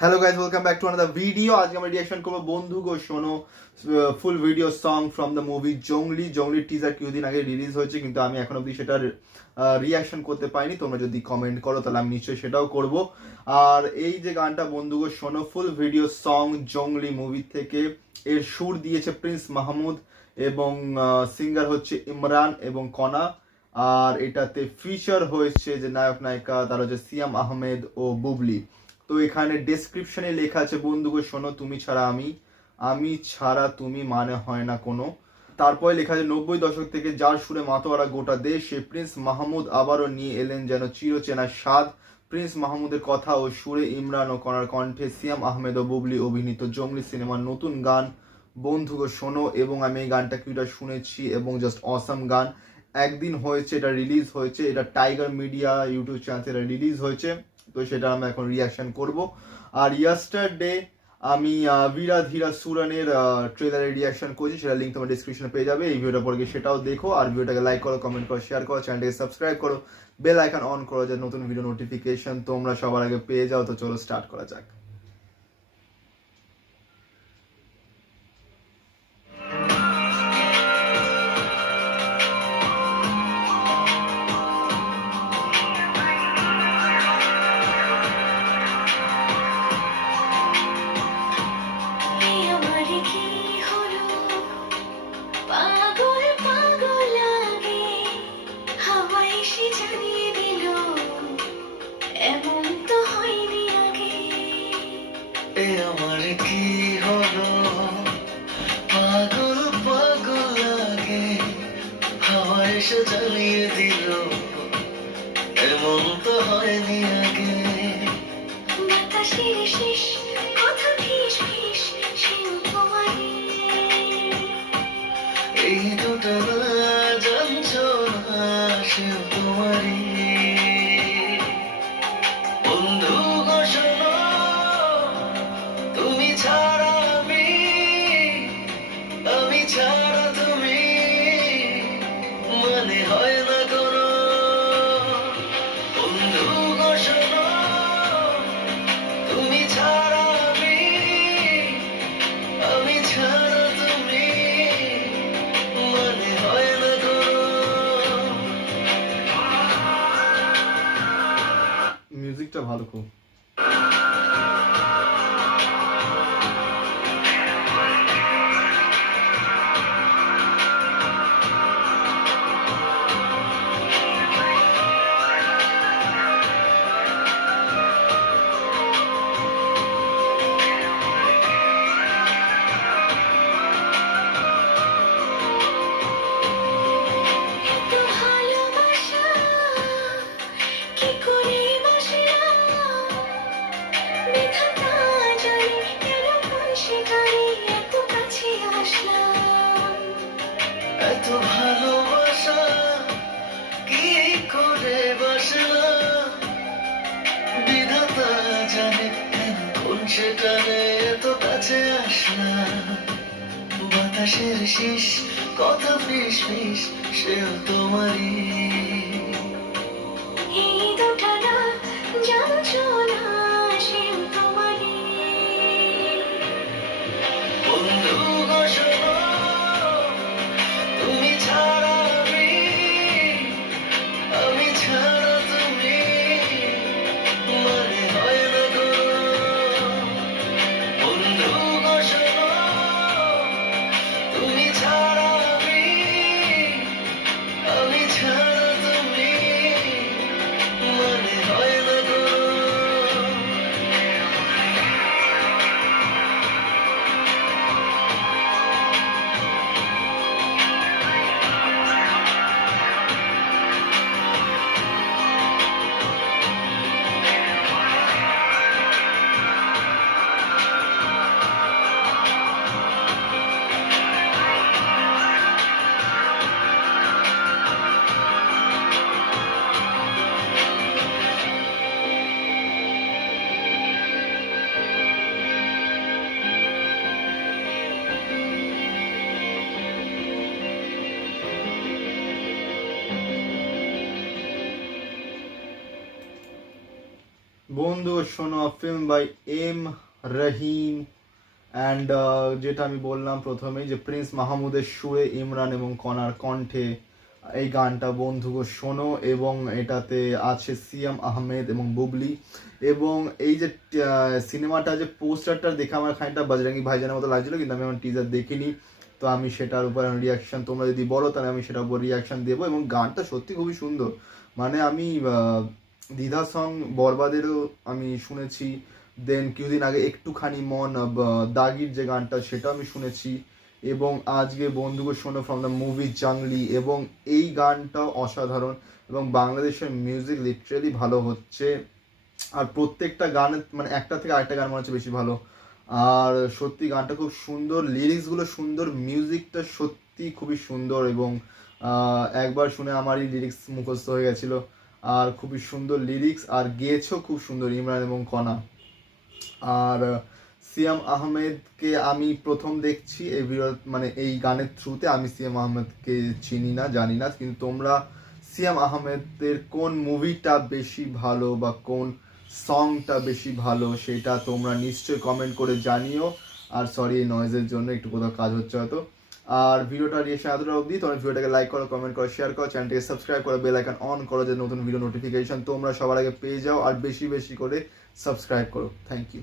Hello guys, welcome back to another video. আজকে আমরা reaction করবো বন্ধু গো শোনো full video song from the movie জংলি। জংলির টিজার কিছুদিন আগে রিলিজ হয়েছে, কিন্তু আমি এখন অব্দি সেটার রিয়াকশন করতে পাইনি। তোমরা যদি কমেন্ট করো তাহলে আমি নিশ্চয়ই সেটাও করব। আর এই যে গানটা বন্ধু গো শোনো ফুল ভিডিও সং জংলি মুভি থেকে, এর সুর দিয়েছে প্রিন্স মাহমুদ এবং সিঙ্গার হচ্ছে ইমরান এবং কনা। আর এটাতে ফিচার হয়েছে যে নায়ক নায়িকা, তারা হচ্ছে সিয়াম আহমেদ ও বুবলি। তো এখানে ডেসক্রিপশনে লেখা আছে বন্ধুগো শোনো তুমি ছাড়া আমি, আমি ছাড়া তুমি মানে হয় না কোনো। তারপরে লেখা আছে 90 দশক থেকে যার সুরে মাতোয়ারা গোটা দেশ, সে প্রিন্স মাহমুদ আবারও নিয়ে এলেন যেন চিরচেনা স্বাদ। প্রিন্স মাহমুদের কথা ও সুরে ইমরান ও কনার কণ্ঠে সিয়াম আহমেদ ও বুবলি অভিনীত জংলি সিনেমার নতুন গান বন্ধুগো শোনো। এবং আমি এই গানটা কিছুটা শুনেছি এবং জাস্ট অসাম গান। একদিন হয়েছে এটা রিলিজ হয়েছে, এটা টাইগার মিডিয়া ইউটিউব চ্যানেলে এটা রিলিজ হয়েছে। তো সেটা আমরা এখন রিয়াকশন করব। আর ইয়াস্টারডে আমি বীরা ধীরা সুরানের ট্রেলারে রিয়াকশন করছি, সেটা লিঙ্ক তোমার ডিসক্রিপশনে পেয়ে যাবে। এই ভিডিওটা পরে গিয়ে সেটাও দেখো। আর ভিডিওটাকে লাইক করো, কমেন্ট করো, শেয়ার করো, চ্যানেলটাকে সাবস্ক্রাইব করো, বেল আইকন অন করো যাতে নতুন ভিডিও নোটিফিকেশন তোমরা সবার আগে পেয়ে যাও। তো চলো স্টার্ট করা যাক। আমার কি হলো, পাগল পাগল লাগে, হাওয়া এসে জ্বালিয়ে দিল, এমন তো হয়নি আগে। বাতাসের শেষ কথা ফিস ফিস সেও তোমারই, এই দুটো না জানছো না সেও তোমারই। বন্ধু গো শোনো তুমি ছাড়া আমি, আমি ছাড়া তুমি মানে হয় না কোনো। বন্ধু গো শোনো তুমি ছাড়া আমি, আমি ছাড়া তুমি মানে হয় না কোনো। মিউজিকটা ভালো খুব। এত ভালোবাসা কি করে বাসলাম, বিধাতা জানে কেন কোন সেখানে এত কাছে আসলাম। এত ভালোবাসা কি করে বাসলাম, বিধাতা জানে কেন কোন সেখানে এত কাছে আসলাম। বাতাসের শীষ কথা ফিস ফিস সেও তোমারই। এই দুটা না জানছো না সেও তোমারই। বন্ধু গো শোনো তুমি ছাড়া আমি, আমি ছাড়া তুমি মানে হয় না কোনো। বন্ধু গো শোনো তুমি ছাড়া আমি, আমি ছাড়া তুমি বন্ধু শোনো film by M Rahim and যেটা আমি বললাম প্রথমেই যে প্রিন্স মাহমুদের সুরে ইমরান এবং কনার কণ্ঠে এই গানটা বন্ধু গো শোনো, এবং এটাতে আছে সিয়াম আহমেদ এবং বুবলি। এবং এই যে সিনেমাটা যে পোস্টারটা দেখে আমার খানিকটা বজরঙ্গি ভাইজানের মতো লাগছিল, কিন্তু আমি আমার টিজার দেখিনি, তো আমি সেটার উপর রিয়াকশন, তোমরা যদি বলো তাহলে আমি সেটার উপর রিয়াকশন দেবো। এবং গানটা সত্যি খুবই সুন্দর, মানে আমি দ্বিধা সং বরবাদেরও আমি শুনেছি, দেন কিছুদিন আগে একটুখানি মন দাগির যে গানটা সেটা আমি শুনেছি, এবং আজকে বন্ধুগো শোনো ফ্রম দ্য মুভি জাংলি, এবং এই গানটা অসাধারণ, এবং বাংলাদেশের মিউজিক লিটারেলি ভালো হচ্ছে। আর প্রত্যেকটা গানের মানে একটা থেকে আরেকটা গান মনে হচ্ছে বেশি ভালো। আর সত্যি গানটা খুব সুন্দর, লিরিক্সগুলো সুন্দর, মিউজিকটা সত্যি খুবই সুন্দর, এবং একবার শুনে আমারই লিরিক্স মুখস্থ হয়ে গেছিলো। আর খুবই সুন্দর লিরিক্স, আর গেয়েছেও খুব সুন্দর ইমরান এবং কণা। আর সিয়াম আহমেদকে আমি প্রথম দেখছি এই ভিডিও, মানে এই গানের থ্রুতে। আমি সিয়াম আহমেদকে চিনি না, জানি না, কিন্তু তোমরা সিয়াম আহমেদের কোন মুভিটা বেশি ভালো বা কোন সংটা বেশি ভালো সেটা তোমরা নিশ্চয়ই কমেন্ট করে জানিও। আর সরি এই নয়েজের জন্য, একটু কোথাও কাজ হচ্ছে হয়তো। আর ভিডিওটা রিয়েকশন এতটা অবধি, তোমরা ভিডিওটাকে লাইক করো, কমেন্ট করো, শেয়ার করো, চ্যানেলটিকে সাবস্ক্রাইব করো, বেল আইকন অন করো, যে নতুন ভিডিও নোটিফিকেশন তোমরা সবার আগে পেয়ে যাও, আর বেশি বেশি করে সাবস্ক্রাইব করো। Thank you.